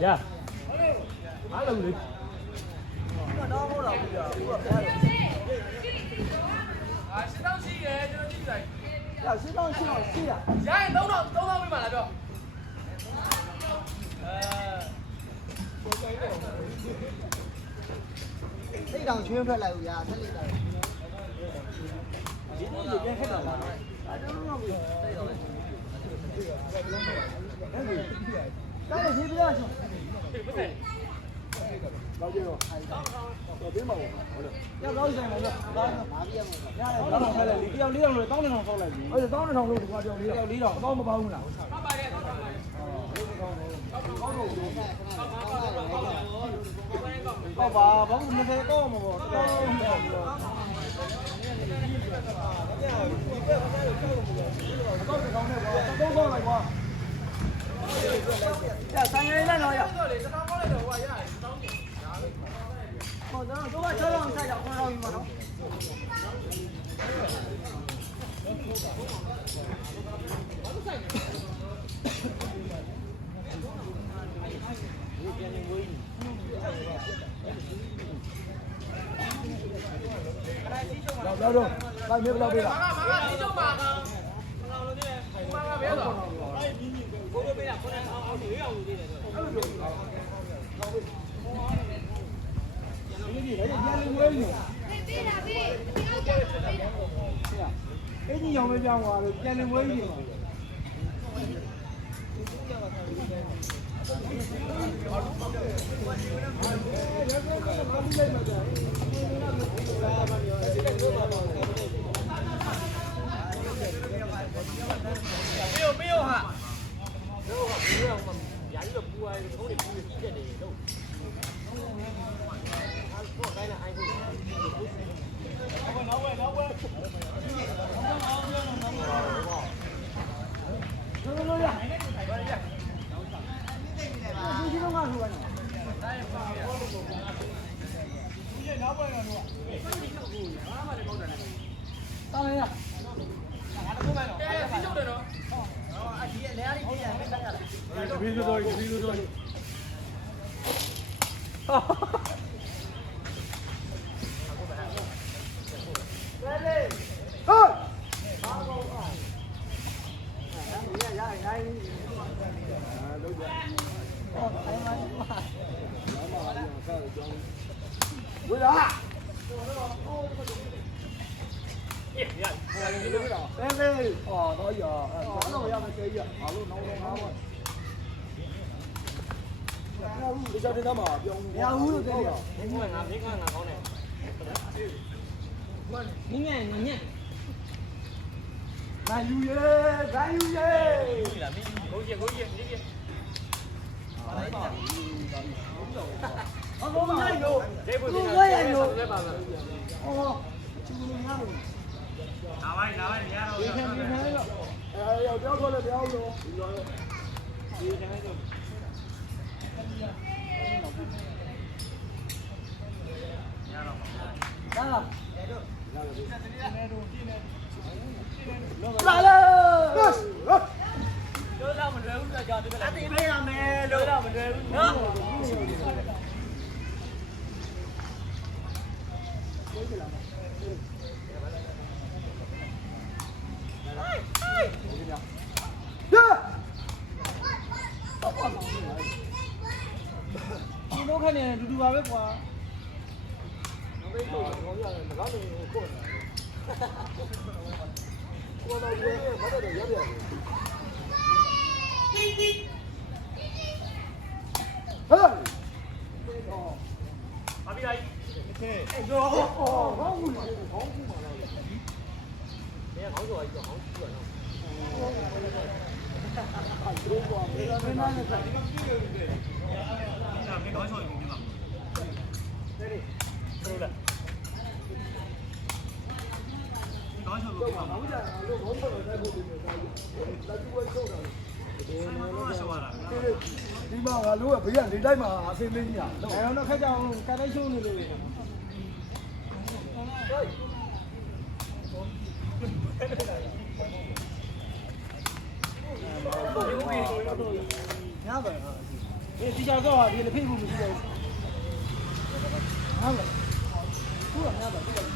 dạ má luôn đi Thấy đồng chuyên phải là già thế này rồi. Cái này gì bây giờ? Bao nhiêu rồi? Rồi biết màu. Cái lâu rồi mà được. Đó. Lý đồng rồi tóc lên hồng không là gì? Bây giờ tóc lên hồng luôn qua điều lý đồng. Tóc một bao nhiêu nào? Có bà bóng như thế có mà có không được. Có này qua. Dạ sang đây lên rồi ạ. Đó là chơi lòng sai đọc rồi mà nó. Đâu đâu, bao nhiêu đâu bây giờ? Cái gì nhiều bây giờ mà được chen lên mới gì mà. Miêu hả? Đâu gặp miêu mà giải được vui không để vui cái này đâu. Cái là ai vui. Nó quên. Bữa đó em đi nói giờ nó ra kia giờ luôn nấu rồi đi sao đi đó mà nhau luôn cái gì không phải làm biết là con này nghe này vui ghê là cố gì đi kia không có ai đâu không có ai đâu nào anh nhá đâu đi thêm rồi đéo thôi là đéo luôn đi thêm rồi lại lên đưa ra mình rêu ra cho đi bên này đưa ra mình rêu nữa nó cái này đu vào bếp qua nó bây giờ nó có mình cồn qua đâu đi bắt đầu được gì đi đây đi mà lúc ở phía đi đây mà xem linh nhỉ nó khách trong cái đấy xuống rồi ညပါဒီဒီကြောက်တော့ဒီလည်းဖိဖို့မရှိတော့ဘူးဟုတ်လားသူကညပါဒီက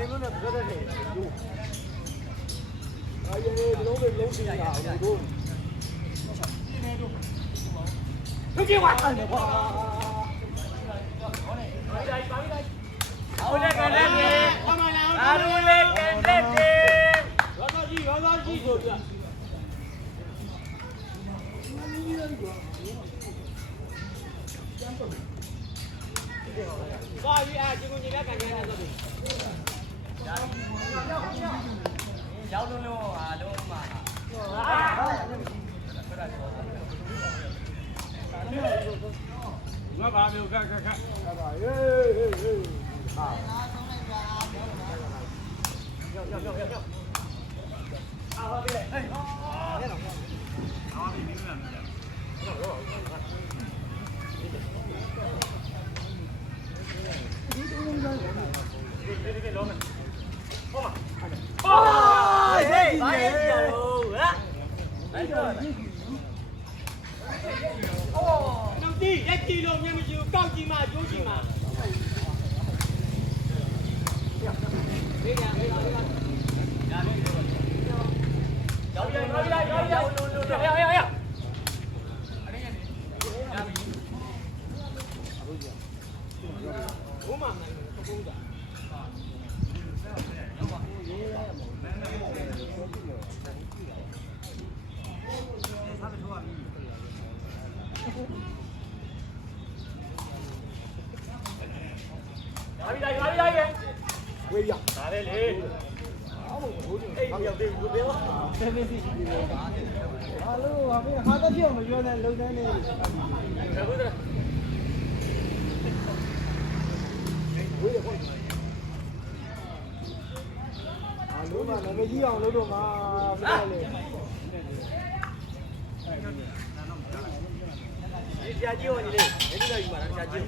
ရီမျိုးနဲ့ပြောတတ်တယ်အေးလုံးပဲလုံးစီရအောင်တို့လူကြီးဝါတယ်ကွာဟုတ်တယ်ကန်တဲ့အာလူလေးကန်တဲ့ရောသားကြီးဆိုပြသွားပြီအားချင်းကိုညီကကန်ခဲ့တယ်ဆိုပြီရောက်လုံးဟာလုံးမှာငါဘာမျိုးခက်ဟာအားပါပြီဟေးရက်တီလို့မျက်မရှိဘူးကောက်ကြည့်မှကျိုးကြည့်မှဘေးရဘေးရရောက်လို့ဘုမနိုင်ဘုံတာဝေးရဒါပဲလေအားလုံးဘိုးကြီးအိမ်ရောက်သေးဘူးပြောတယ်နေစီဟာလို့ဟာတော့ပြောမပြောနဲ့လုံနေနေဟုတ်တယ်ဝေးရခေါ်အားလုံးကလည်းမကြီးအောင်လုပ်တော့မှာပြောလေဒီကြာကြီးဝင်လေဒီလိုယူမှာကြာကြီး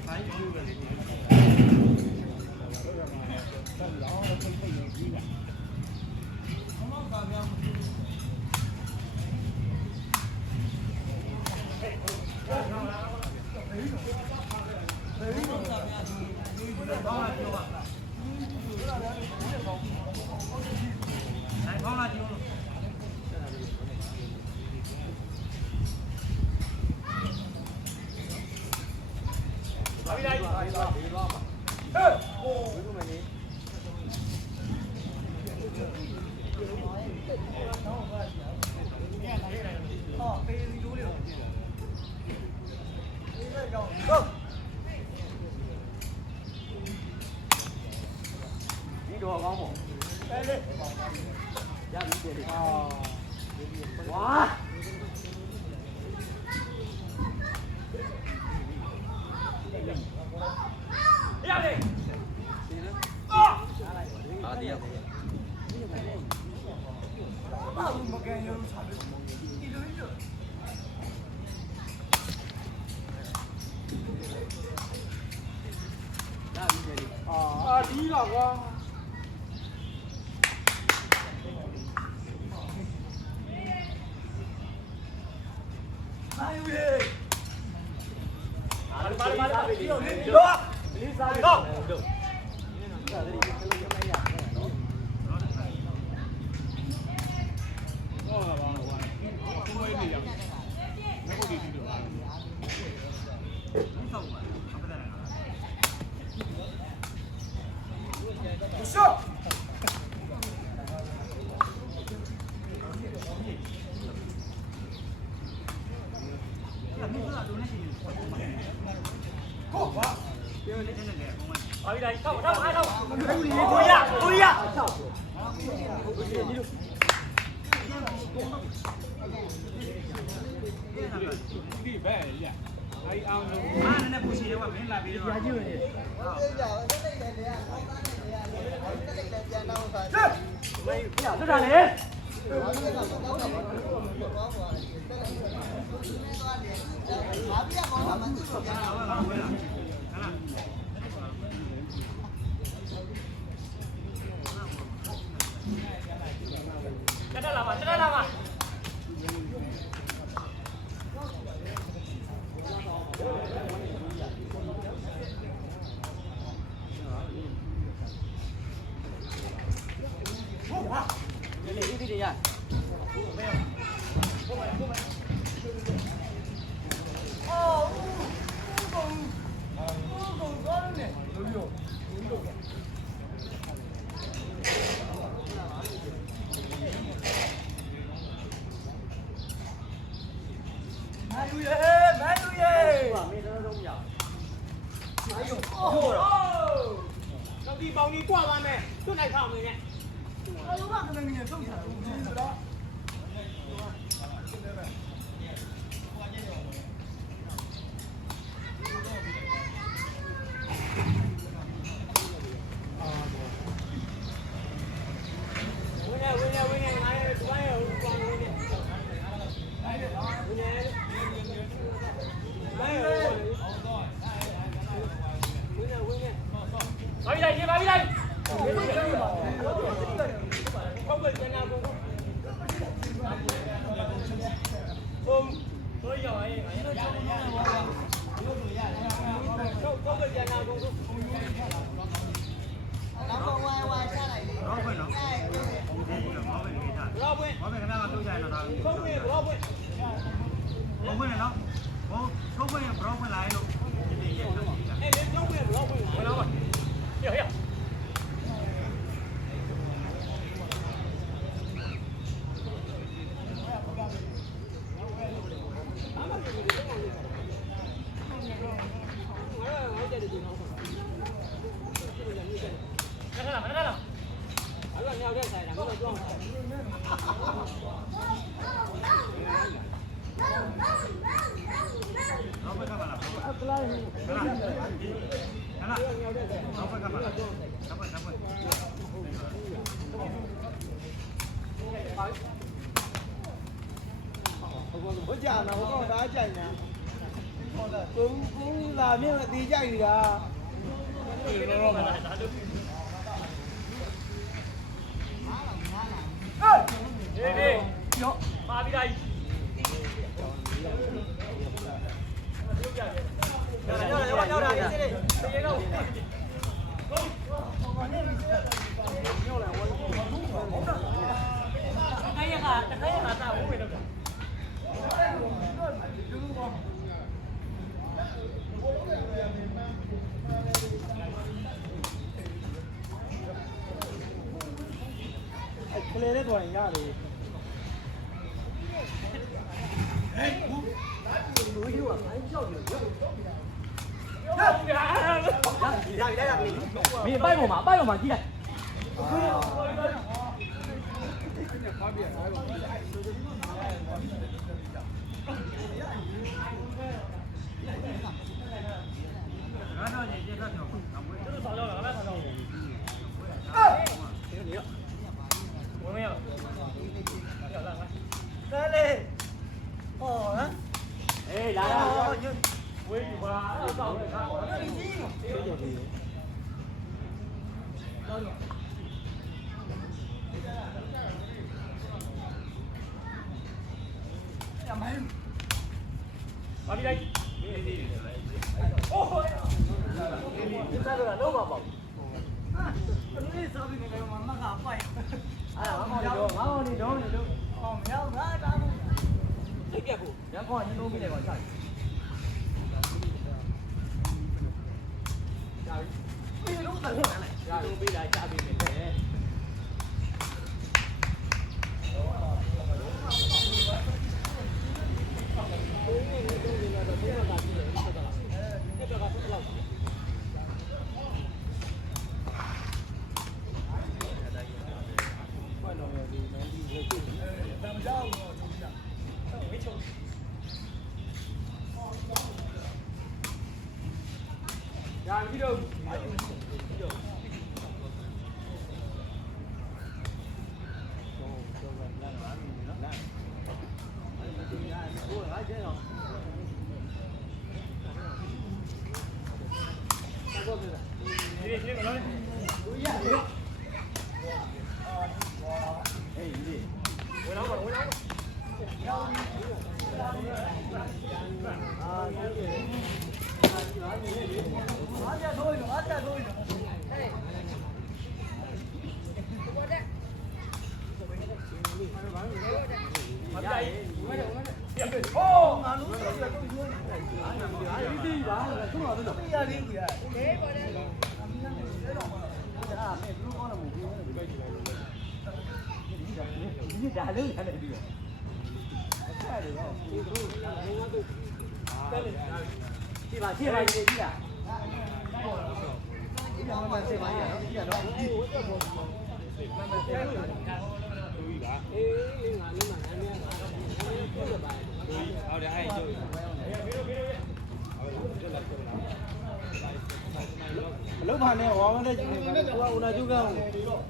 တော်ကောင်းပေါ့ပဲလေရပြီလေဝါရလေအာဒီရဘာလို့မကန်ရုံးစားလို့ဒီလိုလိုဒါပြီလေအာဒီလာကွာဒီပဲရအဲ့အောင်လို့အားနဲ့ပူစီရောမင်းလာပြီးတော့ကြာကြည့်နေလွတ်တာလေတက်လာပါ ရဒီပေါင်းကြီးကြွားသွားမယ်တွတ်လိုက်ထောင်နေနဲ့အလုံးကကလည်းငယ်ဆုံးချာဘူးတော့ဘုရားနာတော့ဒါကြိုက်နေကုန်းလာမြင့်အသေးကြိုက်နေတာတော့မှာဒါတို့ဟေးရောပါပြီးလိုက်ရောက်တာရေးစစ်လေးရေတော့တခါရတာတာဝေးတော့ကလေးလေးတော့ရတယ်မင်းပိုက်ပေါ်မှာကြည့်လိုက်ပါပြီလိုက်โอ้ยဒီစားတော့လုံးမပေါ့ဒီစားပြီးနေတယ်မှာမကပိုက်အဲ့ဒါငါမောင်နေတော့ဟောမရောက်တာတာသိပြဖို့ရကောင်းညလုံးပြီးတယ်ကွာချာပြီလုံးတယ်ဟုတ်လားရလုံးပြီးလိုက်ချပြီးနေတယ်ရပြီတော့ ဒါလုံးရတယ်ပြီးတော့အဲ့ဒါတော့ဒီပါဒီပါဒီလားဒီမှာမဆက်ပါရနော်ဒီကတော့မဆက်ပါအေးငါလေးမှနာမည်ပါဟုတ်တယ်အဲ့ကျုပ်အလုံးပါနဲ့ဝါဝန်းတဲ့ကြီးနေတယ်ဟိုကဦးနာကျုပ်ကဒီတော့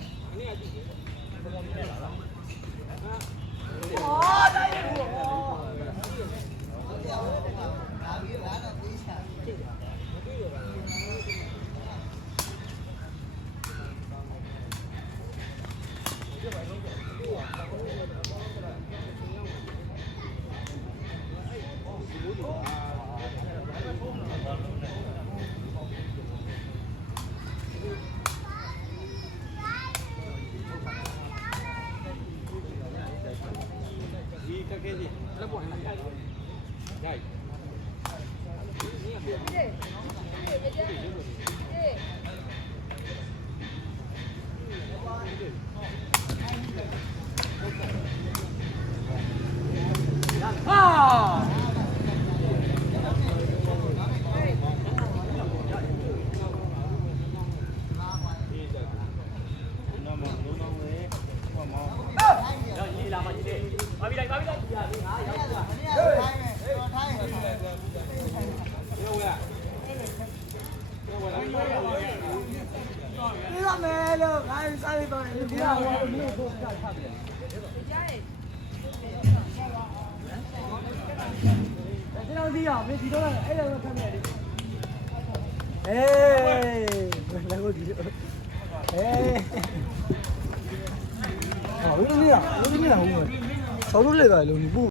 မင်းဒီတော့အဲ့ဒါတော့ခံရတယ်အေးလည်းကိုဒီအေးဟောလို့ရလို့ရဟုတ်ဆောက်လို့လေကလုံးဘူး